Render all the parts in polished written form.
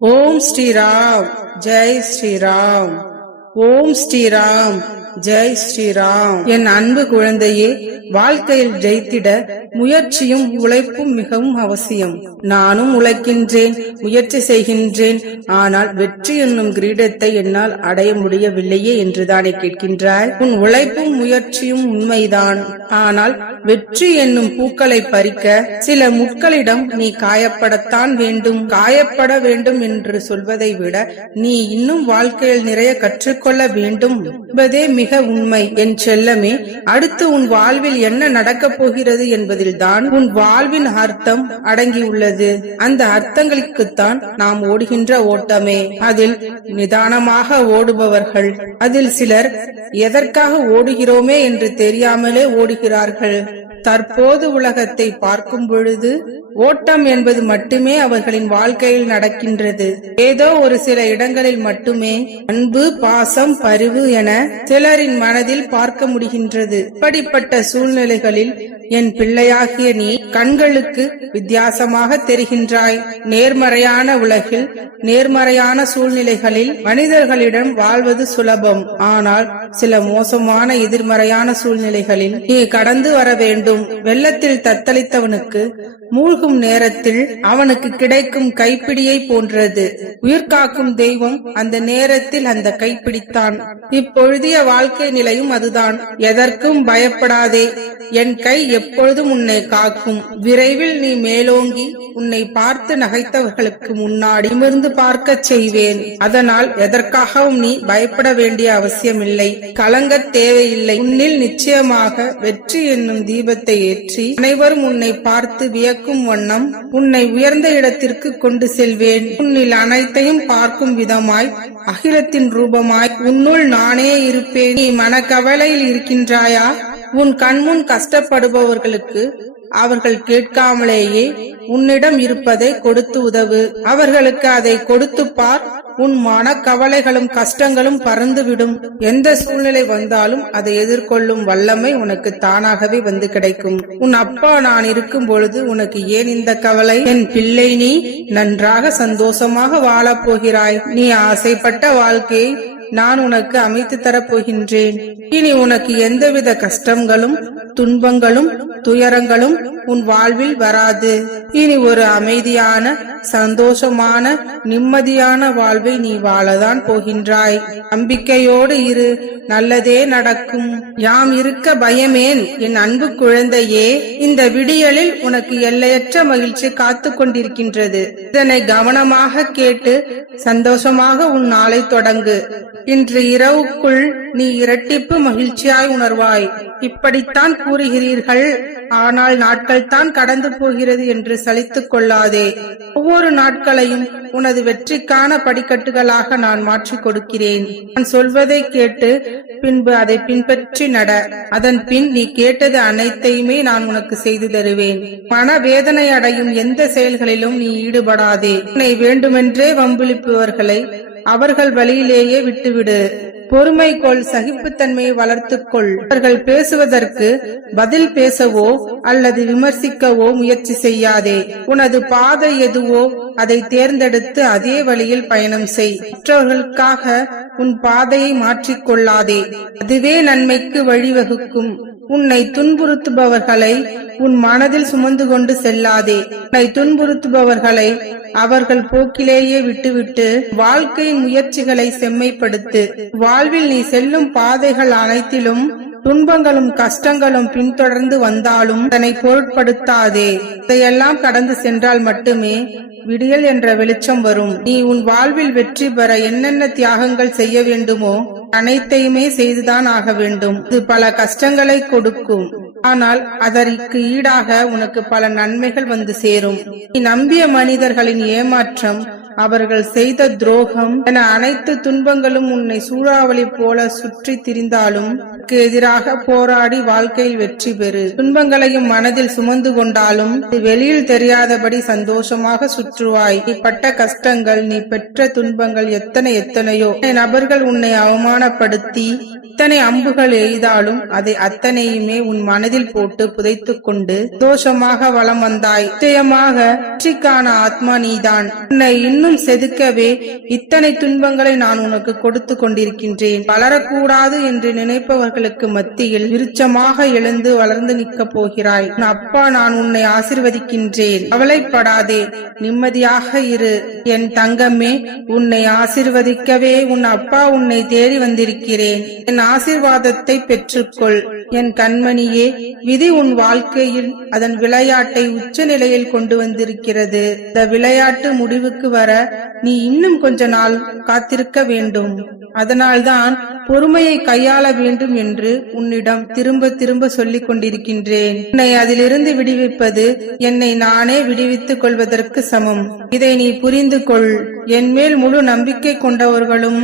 ஓம் ஸ்ரீராம் ஜெய் ஸ்ரீராம். ஓம் ஸ்ரீராம் ஜெய் ஸ்ரீராம். என் அன்பு குழந்தையே, வாழ்க்கையில் ஜெயித்திட முயற்சியும் உழைப்பும் மிகவும் அவசியம். நானும் உழைக்கின்றேன், முயற்சி செய்கின்றேன். ஆனால் வெற்றி என்னும் கிரீடத்தை என்னால் அடைய முடியவில்லையே என்றுதானே கேட்கின்றாய். உன் உழைப்பும் முயற்சியும் உண்மைதான். ஆனால் வெற்றி என்னும் பூக்களை பறிக்க சில முட்களிடம் நீ காயப்படத்தான் வேண்டும். காயப்பட வேண்டும் என்று சொல்வதை விட நீ இன்னும் வாழ்க்கையில் நிறைய கற்றுக்கொள்ள வேண்டும் என்பதே மிக உண்மை. என் செல்லமே, அடுத்து உன் வாழ்வில் என்ன நடக்கப் போகிறது என்பதில்தான் உன் வாழ்வின் அர்த்தம் அடங்கியுள்ளது. அந்த அர்த்தங்களுக்குத்தான் நாம் ஓடுகின்ற ஓட்டமே. அதில் நிதானமாக ஓடுபவர்கள், அதில் சிலர் எதற்காக ஓடுகிறோமே என்று தெரியாமலே ஓடுகிறார்கள். தற்போது உலகத்தை பார்க்கும் பொழுது ஓட்டம் என்பது மட்டுமே அவர்களின் வாழ்க்கையில் நடக்கின்றது. ஏதோ ஒரு சில இடங்களில் மட்டுமே அன்பு, பாசம், பரிவு என சிலரின் மனதில் பார்க்க முடிகின்றது. இப்படிப்பட்ட சூழ்நிலைகளில் என் பிள்ளையாகிய நீ கண்களுக்கு வித்தியாசமாக தெரிகின்றாய். நேர்மறையான உலகில், நேர்மறையான சூழ்நிலைகளில் மனிதர்களிடம் வாழ்வது சுலபம். ஆனால் சில மோசமான எதிர்மறையான சூழ்நிலைகளில் நீ கடந்து வர வேண்டும். வெள்ளத்தில் தத்தளித்தவனுக்கு மூழ்கும் நேரத்தில் அவனுக்கு கிடைக்கும் கைப்பிடியை போன்றது. உயிர்காக்கும் தெய்வம் அந்த நேரத்தில் அந்த கைப்பிடித்தான். இப்பொழுதைய வாழ்க்கை நிலையும் அதுதான். எதற்கும் பயப்படாதே, என் கை எப்பொழுதும் உன்னை காக்கும். விரைவில் நீ மேலோங்கி உன்னை பார்த்து நகைத்தவர்களுக்கு முன்னாடி நிமிர்ந்து பார்க்க செய்வேன். அதனால் எதற்காகவும் நீ பயப்பட வேண்டிய அவசியமில்லை, கலங்க தேவையில்லை. உன்னில் நிச்சயமாக வெற்றி என்னும் தீபத்தை ஏற்றி அனைவரும் உன்னை பார்த்து வியக்கும் வண்ணம் உன்னை உயர்ந்த இடத்திற்கு கொண்டு செல்வேன். உன்னில் அனைத்தையும் பார்க்கும் விதமாய், அகிலத்தின் ரூபமாய் உன்னுள் நானே இருப்பேன். நீ மனக்கவலையில் இருக்கின்றாயா? உன் கண்முன் கஷ்டப்படுபவர்களுக்கு அவர்கள் கேட்காமலேயே உன்னிடம் இருப்பதை கொடுத்து உதவு. அவர்களுக்கு அதை கொடுத்து பார். உன் மன கவலைகளும் கஷ்டங்களும் பறந்துவிடும். எந்த சூழ்நிலை வந்தாலும் அதை எதிர்கொள்ளும் வல்லமை உனக்கு தானாகவே வந்து கிடைக்கும். உன் அப்பா நான் இருக்கும் பொழுது உனக்கு ஏன் இந்த கவலை? என் பிள்ளை, நீ நன்றாக சந்தோஷமாக வாழப் போகிறாய். நீ ஆசைப்பட்ட வாழ்க்கையை நான் உனக்கு அமைத்து தரப்போகின்றேன். இனி உனக்கு எந்தவித கஷ்டங்களும், துன்பங்களும், துயரங்களும் உன் வாழ்வில் வராது. இனி ஒரு அமைதியான, சந்தோஷமான, நிம்மதியான வாழ்வை நீ வாழதான் போகின்றாய். நம்பிக்கையோடு இரு, நல்லதே நடக்கும். யாம் இருக்க பயமேன் என் அன்பு குழந்தையே. இந்த விடியலில் உனக்கு எல்லையற்ற மகிழ்ச்சி காத்து கொண்டிருக்கின்றது. இதனை கவனமாக கேட்டு சந்தோஷமாக உன் நாளை தொடங்கு. இன்று இரவுக்குள் நீ இரட்டிப்பு மகிழ்ச்சியாய் உணர்வாய். இப்படித்தான் கூறுகிறீர்கள், ஆனால் நாட்கள் தான் கடந்து போகிறது என்று சலித்துக் கொள்ளாதே. ஒவ்வொரு நாட்களையும் உனது வெற்றிக்கான படிக்கட்டுகளாக நான் மாற்றிக் கொடுக்கிறேன். நான் சொல்வதை கேட்டு பின்பு அதை பின்பற்றி நட. அதன் பின் நீ கேட்டது அனைத்தையுமே நான் உனக்கு செய்து தருவேன். மனவேதனை அடையும் எந்த செயல்களிலும் நீ ஈடுபடாதே. உன்னை வேண்டுமென்றே வம்பிழுப்பவர்களை அவர்கள் வழியிலேயே விட்டுவிடு. பொறுமை கொள், சகிப்புத்தன்மையை வளர்த்துக்கொள். அவர்கள் பேசுவதற்கு பதில் பேசவோ அல்லது விமர்சிக்கவோ முயற்சி செய்யாதே. உனது பாதை எதுவோ அதை தேர்ந்தெடுத்து அதே வழியில் பயணம் செய். மற்றவர்களுக்காக உன் பாதையை மாற்றிக்கொள்ளாதே, அதுவே நன்மைக்கு வழிவகுக்கும். உன்னை துன்புறுத்துபவர்களை உன் மனதில் சுமந்து கொண்டு செல்லாதே. உன்னை துன்புறுத்துபவர்களை அவர்கள் போக்கிலேயே விட்டுவிட்டு வாழ்க்கையின் முயற்சிகளை செம்மைப்படுத்து. வாழ்வில் நீ செல்லும் பாதைகள் அனைத்திலும் துன்பங்களும் கஷ்டங்களும் பின்தொடர்ந்து வந்தாலும் அதனை பொருட்படுத்தாதே. இதையெல்லாம் கடந்து சென்றால் மட்டுமே விடியல் என்ற வெளிச்சம் வரும். நீ உன் வாழ்வில் வெற்றி பெற என்னென்ன தியாகங்கள் செய்ய வேண்டுமோ அனைத்தையுமே செய்துதான் ஆக வேண்டும். இது பல கஷ்டங்களை கொடுக்கும், ஆனால் அதற்கு ஈடாக உனக்கு பல நன்மைகள் வந்து சேரும். நீ நம்பிய மனிதர்களின் ஏமாற்றம், அவர்கள் செய்த துரோகம் என அனைத்து துன்பங்களும் உன்னை சூறாவளி போல சுற்றி திரிந்தாலும் எதிராக போராடி வாழ்க்கையில் வெற்றி பெறு. துன்பங்களையும் மனதில் சுமந்து கொண்டாலும் வெளியில் தெரியாதபடி சந்தோஷமாக சுற்றுவாய். நீ பட்ட கஷ்டங்கள், நீ பெற்ற துன்பங்கள் எத்தனையோ நபர்கள் உன்னை அவமானப்படுத்தி எத்தனை அம்புகள் எய்தாலும் அதை அத்தனையுமே உன் மனதில் போட்டு புதைத்துக் கொண்டு சந்தோஷமாக வலம் வந்தாய். நிச்சயமாக வெற்றிக்கான ஆத்மா நீதான். உன்னை இன்னும் இன்னும் செதுக்கவே இத்தனை துன்பங்களை நான் உனக்கு கொடுத்து கொண்டிருக்கின்றேன். வளரக்கூடாது என்று நினைப்பவர்களுக்கு மத்தியில் விருட்சமாக எழுந்து வளர்ந்து நிற்கப் போகிறாய். உன் அப்பா நான் உன்னை ஆசீர்வதிக்கின்றேன். கவலைப்படாதே, நிம்மதியாக இரு என் தங்கமே. உன்னை ஆசீர்வதிக்கவே உன் அப்பா உன்னை தேடி வந்திருக்கிறேன். என் ஆசீர்வாதத்தை பெற்றுக்கொள் என் கண்மணியே. விதி உன் வாழ்க்கையில் அதன் விளையாட்டை உச்ச நிலையில் கொண்டு வந்திருக்கிறது. இந்த விளையாட்டு முடிவுக்கு வர நீ இன்னும் கொஞ்ச நாள் காத்திருக்க வேண்டும். அதனால்தான் பொறுமையை கையாள வேண்டும் என்று உன்னிடம் திரும்ப திரும்ப சொல்லிக் கொண்டிருக்கின்றேன். உன்னை அதிலிருந்து விடுவிப்பது என்னை நானே விடுவித்துக் கொள்வதற்கு சமம். இதை நீ புரிந்து கொள். என் மேல் முழு நம்பிக்கை கொண்டவர்களும்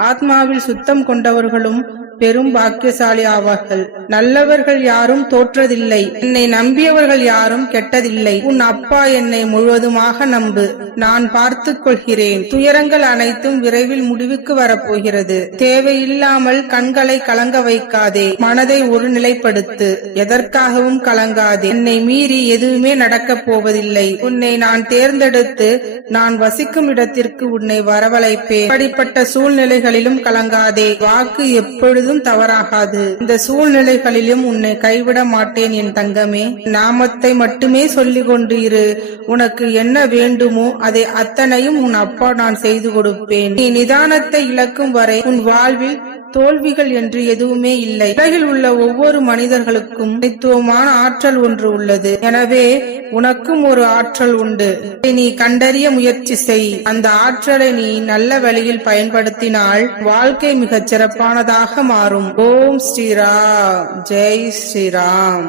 ஆத்மாவில் சுத்தம் கொண்டவர்களும் பெரும் பாக்கியசாலி ஆவார்கள். நல்லவர்கள் யாரும் தோற்றதில்லை. என்னை நம்பியவர்கள் யாரும் கெட்டதில்லை. உன் அப்பா என்னை முழுவதுமாக நம்பு. நான் பார்த்துக் கொள்கிறேன். துயரங்கள் அனைத்தும் விரைவில் முடிவுக்கு வரப்போகிறது. தேவையில்லாமல் கண்களை கலங்க வைக்காதே. மனதை ஒருநிலைப்படுத்து. எதற்காகவும் கலங்காதே. என்னை மீறி எதுவுமே நடக்கப் போவதில்லை. உன்னை நான் தேர்ந்தெடுத்து நான் வசிக்கும் இடத்திற்கு உன்னை வரவழைப்பேன். அப்படிப்பட்ட சூழ்நிலைகளிலும் கலங்காதே. வாக்கு எப்பொழுதும் தவறாகாது. இந்த சூழ்நிலைகளிலும் உன்னை கைவிட மாட்டேன் என் தங்கமே. நாமத்தை மட்டுமே சொல்லிக் கொண்டு இரு. உனக்கு என்ன வேண்டுமோ அதை அத்தனையும் உன் அப்பா நான் செய்து கொடுப்பேன். நீ நிதானத்தை இழக்கும் வரை உன் வாழ்வில் தோல்விகள் என்று எதுவுமே இல்லை. உலகில் உள்ள ஒவ்வொரு மனிதர்களுக்கும் தனித்துவமான ஆற்றல் ஒன்று உள்ளது. எனவே உனக்கும் ஒரு ஆற்றல் உண்டு. நீ கண்டறிய முயற்சி செய். அந்த ஆற்றலை நீ நல்ல வழியில் பயன்படுத்தினால் வாழ்க்கை மிகச் சிறப்பானதாக மாறும். ஓம் ஸ்ரீராம். ஜெய் ஸ்ரீராம்.